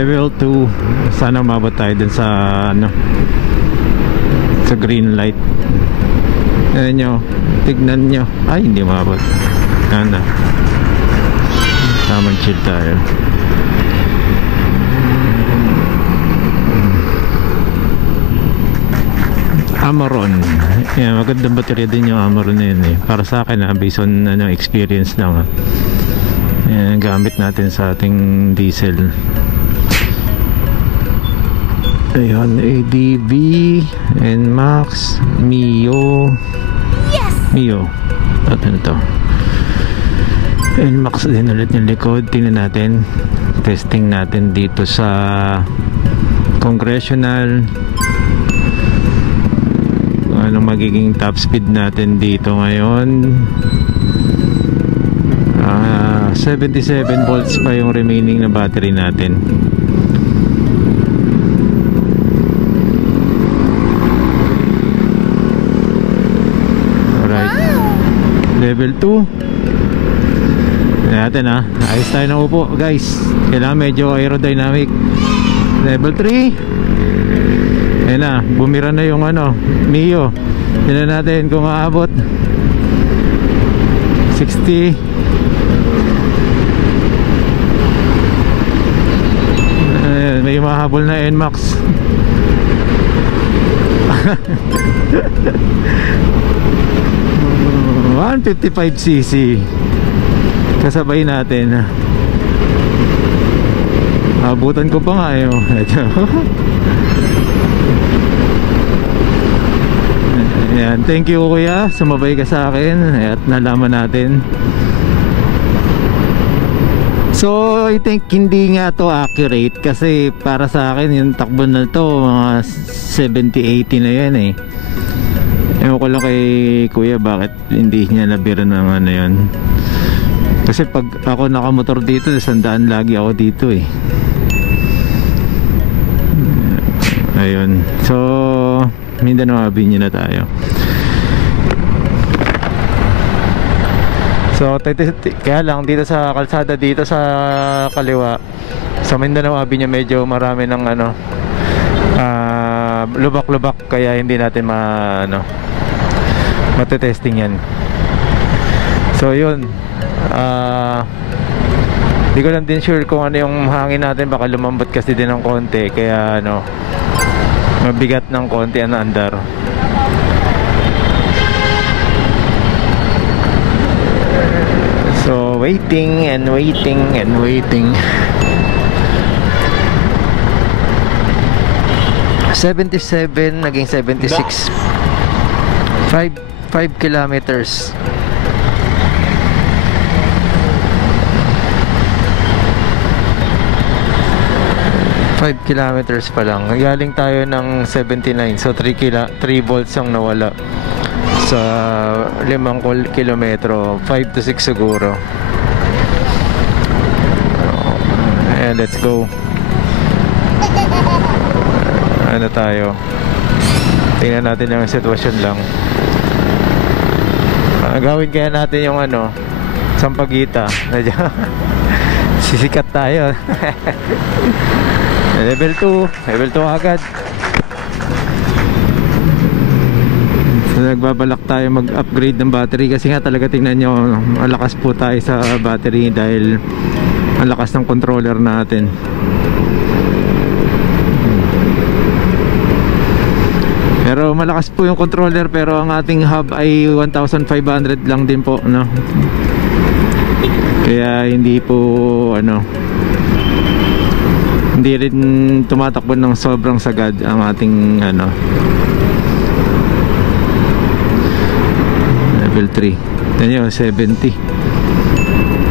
Level 2. Sana umabot tayo dun sa ano, sa green light. Ayan nyo, tignan nyo. Ay, hindi umabot. Ayan na, tamang chill tayo. Amaron. Yeah, magandang baterya din yung Amaron na yun eh. Para sa akin based on ano, experience lang. Yan, gamit natin sa ating diesel. Ayun, ADV, NMAX, Mio. Yes! Mio. Ano to? NMAX din ulit yung likod. Tingnan natin. Testing natin dito sa Congressional. Anong magiging top speed natin dito ngayon. 77 volts pa yung remaining na battery natin. Level 2 natin ha. Ayos tayo na upo guys. Kailangan medyo aerodynamic. Level 3. Ayan na, bumira na yung ano, Mio. Tignan natin kung aabot 60. Ayan, may mahabol na NMAX. 155cc kasabay natin. Abutan ko pa nga yun. Ayan, thank you kuya, sumabay ka sa akin at nalaman natin. So I think hindi nga to accurate kasi para sa akin yung takbo na to mga 70-80 na yan eh. Ewan ko lang kay kuya bakit hindi niya nabira ng ano yun. Kasi pag ako nakamotor dito, 100 lagi ako dito eh. Ayun. So Mindanao Avenue na tayo. So kaya lang dito sa kalsada dito sa kaliwa sa Mindanao Avenue medyo marami ng ano lubak-lubak kaya hindi natin matetesting yan. So yun, di ko lang din sure kung ano yung hangin natin, baka lumambot kasi din ng konti kaya ano mabigat ng konti ang andar. So waiting and waiting and waiting. 77 naging 76. 5 kilometers. Kilometers pa lang. Galing tayo ng 79. So 3 volts ang nawala sa 5 kilometro. 5 to 6 siguro. And let's go. Ano tayo? Tingnan natin yung sitwasyon lang. Gawin kaya natin yung ano, Sampaguita. Sisikat tayo. Level 2 agad. So nagbabalak tayo mag-upgrade ng battery kasi nga talaga tingnan nyo, malakas po tayo sa battery dahil ang lakas ng controller natin. Pero malakas po yung controller pero ang ating hub ay 1,500 lang din po, no? Kaya hindi po ano, hindi rin tumatakbo ng sobrang sagad ang ating ano level 3. Ito nyo, 70.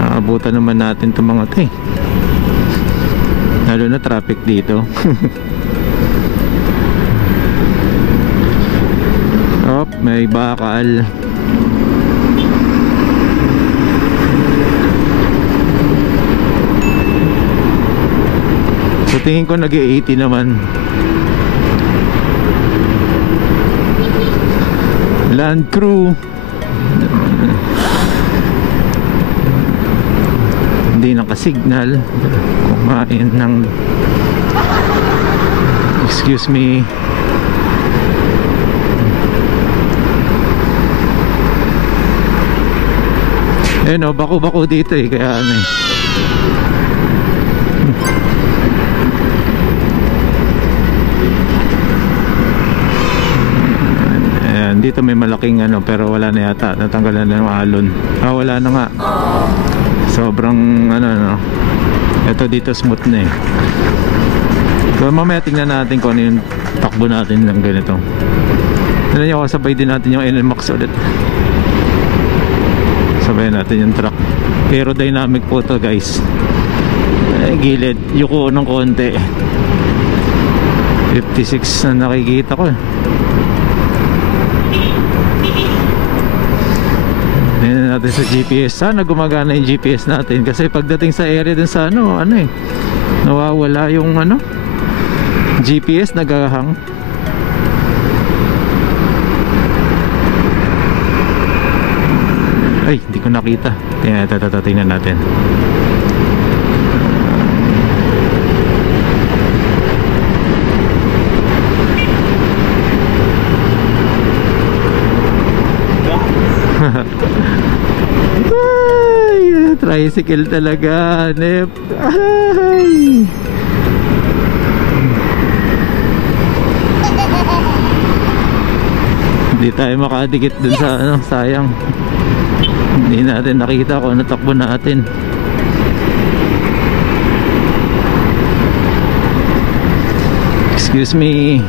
Nakabutan naman natin itong mga ito eh. Lalo na traffic dito. Oh, may bakal. So tingin ko nag-80 naman. Land Crew. Hindi na nakasignal. Kumain ng, excuse me, eh no, bako-bako dito eh, kaya ano eh. Ayan, dito may malaking ano, pero wala na yata, natanggalan na ng alon. Wala na nga. Sobrang ano no. Ito dito smooth na eh. So mamaya tingnan natin kung ano yung takbo natin ng ganito. Tignan nyo, kasabay din natin yung NMAX ulit. Sabayan natin yung truck. Aerodynamic po to guys. Gilid, yuko ng konti. 56 na nakikita ko eh. Tingnan natin sa GPS. Sana gumagana yung GPS natin. Kasi pagdating sa area dun sa ano eh, nawawala yung ano, GPS nagahang. Ay, hindi ko nakita. Tingnan natin. Ay, tricycle talaga, Nep. Ay. Hindi tayo makadikit dun sa ano, sayang. Hindi natin nakita kung ano takbo natin. Excuse me.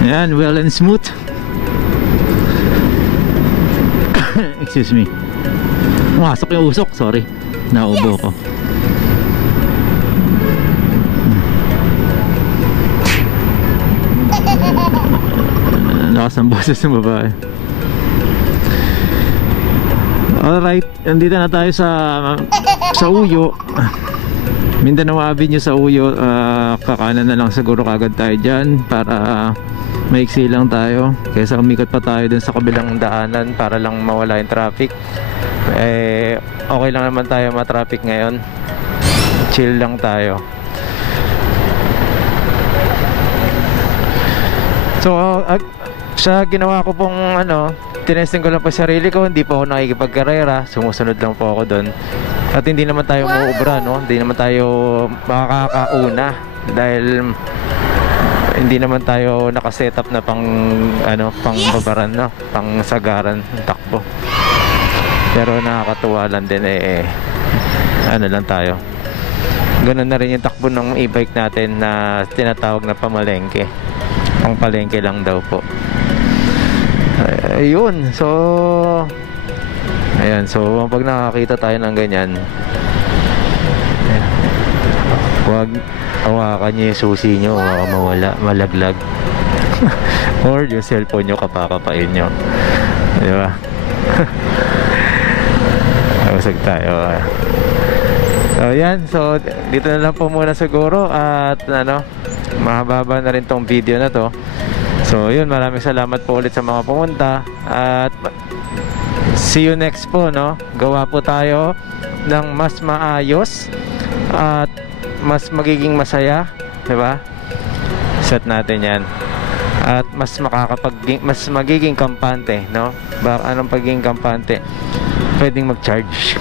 Ayan, well and smooth. Excuse me. Pumasok yung usok, sorry. Naubo ko. Lakas ang boses ng babae. Alright, nandito na tayo sa Uyo. Mindanao Avenue sa Uyo. Kakanan na lang siguro kagad tayo dyan para maiksi lang tayo kaysa umikot pa tayo dun sa kabilang daanan para lang mawala yung traffic. Okay lang naman tayo ma-traffic ngayon. Chill lang tayo. So sa ginawa ko pong ano, tinesting ko lang pa sarili ko, hindi pa ako nakikipagkarera, sumusunod lang po ako doon. At hindi naman tayo mauubra, no? Hindi naman tayo makakauna dahil hindi naman tayo nakasetup na pang ano, pang babaran, no? Pang sagaran takbo. Pero nakakatuwa lang din ano lang tayo. Ganun na rin yung takbo ng e-bike natin na tinatawag na pamalengke. Ang palengke lang daw po. Ayun, so ayan, so pag nakakita tayo ng ganyan, huwag hawakan nyo yung susi nyo, mawala, malaglag. Or yung cellphone nyo, kapakapain nyo, di ba? Usag tayo. So yan, so dito na lang po muna siguro. At ano, mahaba na rin tong video na to. So yun, maraming salamat po ulit sa mga pumunta. At see you next po, no? Gawa po tayo ng mas maayos at mas magiging masaya, di ba? Set natin yan. At mas mas magiging kampante, no? Anong pagiging kampante? Pwedeng mag-charge.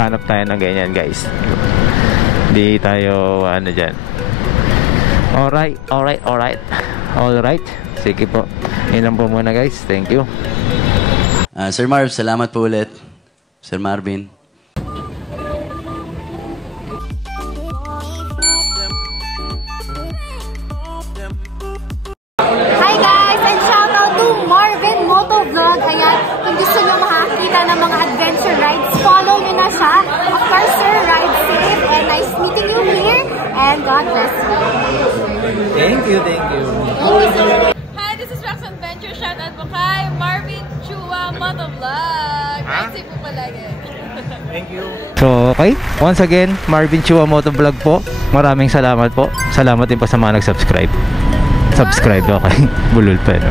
Hanap tayo ng ganyan, guys. Di tayo ano dyan. Alright. Sige po. Yun lang po muna, guys. Thank you. Sir Marv, salamat po ulit. Sir Marvin. Hi guys! And shout out to Marvin Motovlog. Ayan, kung gusto nyo makakita ng mga adventure rides, follow nyo na siya. Of course, sir, ride safe. And nice meeting you here. And God bless you. Thank you. Thank you so much. Hi, this is Roxanne Venture. Shout out po kay Marvin Chua Motovlog. Ride safe po palagi. Thank you. So, okay. Once again, Marvin Chua Motovlog po. Maraming salamat po. Salamat din po sa mga nag-subscribe. Subscribe, okay. Bulol pa, no?